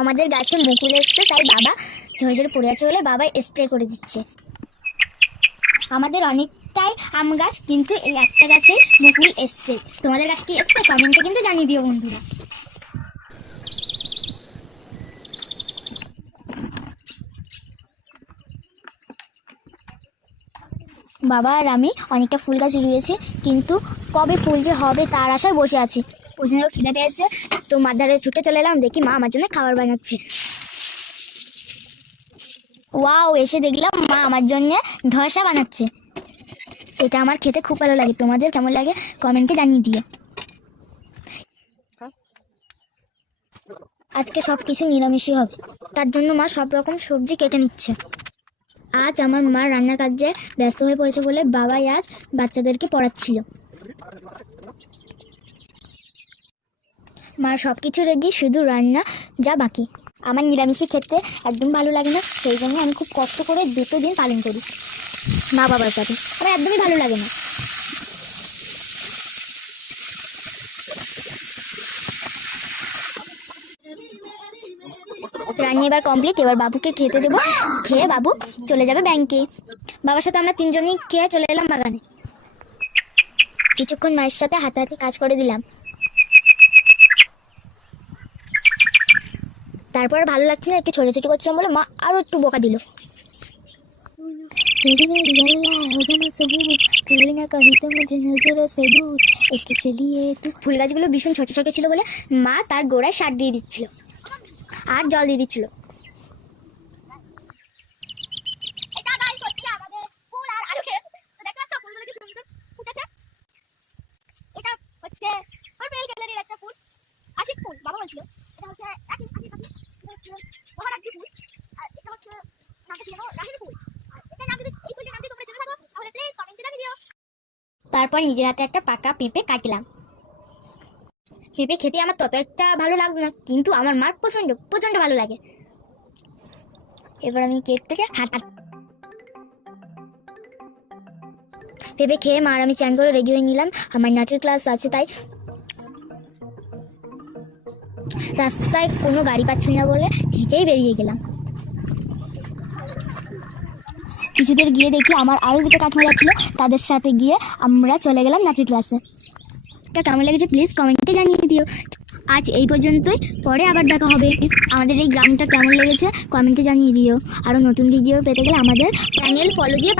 আমাদের গাছে মুকুল এসছে, তাই বাবা ঝরে ঝরে পড়ে আছে বলে বাবা স্প্রে করে দিচ্ছে। আমাদের অনেকটাই আম গাছ, কিন্তু এই একটা গাছে মুকুল এসছে। তোমাদের গাছ কি এসছে? কমেন্টে কিন্তু জানিয়ে দিও বন্ধুরা। বাবা আর আমি অনেকটা ফুল গাছ রুয়েছি, কিন্তু কবে ফুল যে হবে তার আশায় বসে আছি। প্রচন্ড খিদে পেয়েছে, তো মার ধারে ছুটে চলে এলাম, দেখি মা আমার জন্য খাবার বানাচ্ছে। ওয়াও, এসে দেখলাম মা আমার জন্য ধোসা বানাচ্ছে। এটা আমার খেতে খুব ভালো লাগে। তোমাদের কেমন লাগে কমেন্টে জানিয়ে দিও। আজকে সব কিছু নিরামিষই হবে, তার জন্য মা সব রকম সবজি কেটে নিচ্ছে। আজ আমার মা রান্নার কাজে ব্যস্ত হয়ে পড়েছে বলে বাবাই আজ বাচ্চাদেরকে পড়াচ্ছিল। মার সব কিছু রেডি, শুধু রান্না যা বাকি। আমার নিরামিষই খেতে একদম ভালো লাগে না, সেই জন্য আমি খুব কষ্ট করে 2 দিন পালন করি মা বাবার সাথে। আমার একদমই ভালো লাগে না। রান্না এবার কমপ্লিট, এবার বাবুকে খেতে দেবো। খেয়ে বাবু চলে যাবে ব্যাংকে। বাবার সাথে আমরা 3 জনই খেয়ে চলে এলাম বাগানে। কিছুক্ষণ মায়ের সাথে হাতে হাতে কাজ করে দিলাম। তারপর ভালো লাগছে না, একটু ছোটাছুটি করছিলাম বলে মা আরও একটু বকা দিল। ফুল গাছগুলো ভীষণ ছোট ছোট ছিল বলে মা তার গোড়ায় সার দিয়ে দিচ্ছিল আর জল দিয়ে দিচ্ছিল। তারপর নিজের হাতে একটা পাকা পেঁপে কাটলাম। পেঁপে খেতে আমার তত একটা ভালো লাগলো না, কিন্তু আমার মার প্রচন্ড প্রচন্ড ভালো লাগে। এবার আমি কেক থেকে পেঁপে খেয়ে মা আর আমি চান করে রেডি হয়ে নিলাম। আমার নাচের ক্লাস আছে, তাই রাস্তায় কোনো গাড়ি পাচ্ছি না বলে হেঁটেই বেরিয়ে গেলাম। কিছুদের গিয়ে দেখি আমার আরও 2 কাকিমা যাচ্ছিল, তাদের সাথে গিয়ে আমরা চলে গেলাম নাচের ক্লাসে। এটা কেমন লেগেছে প্লিজ কমেন্টে জানিয়ে দিও। আজ এই পর্যন্তই, পরে আবার দেখা হবে। আমাদের এই গ্রামটা কেমন লেগেছে কমেন্টে জানিয়ে দিও। আরও নতুন ভিডিও পেতে গেলে আমাদের চ্যানেল ফলো দিয়ে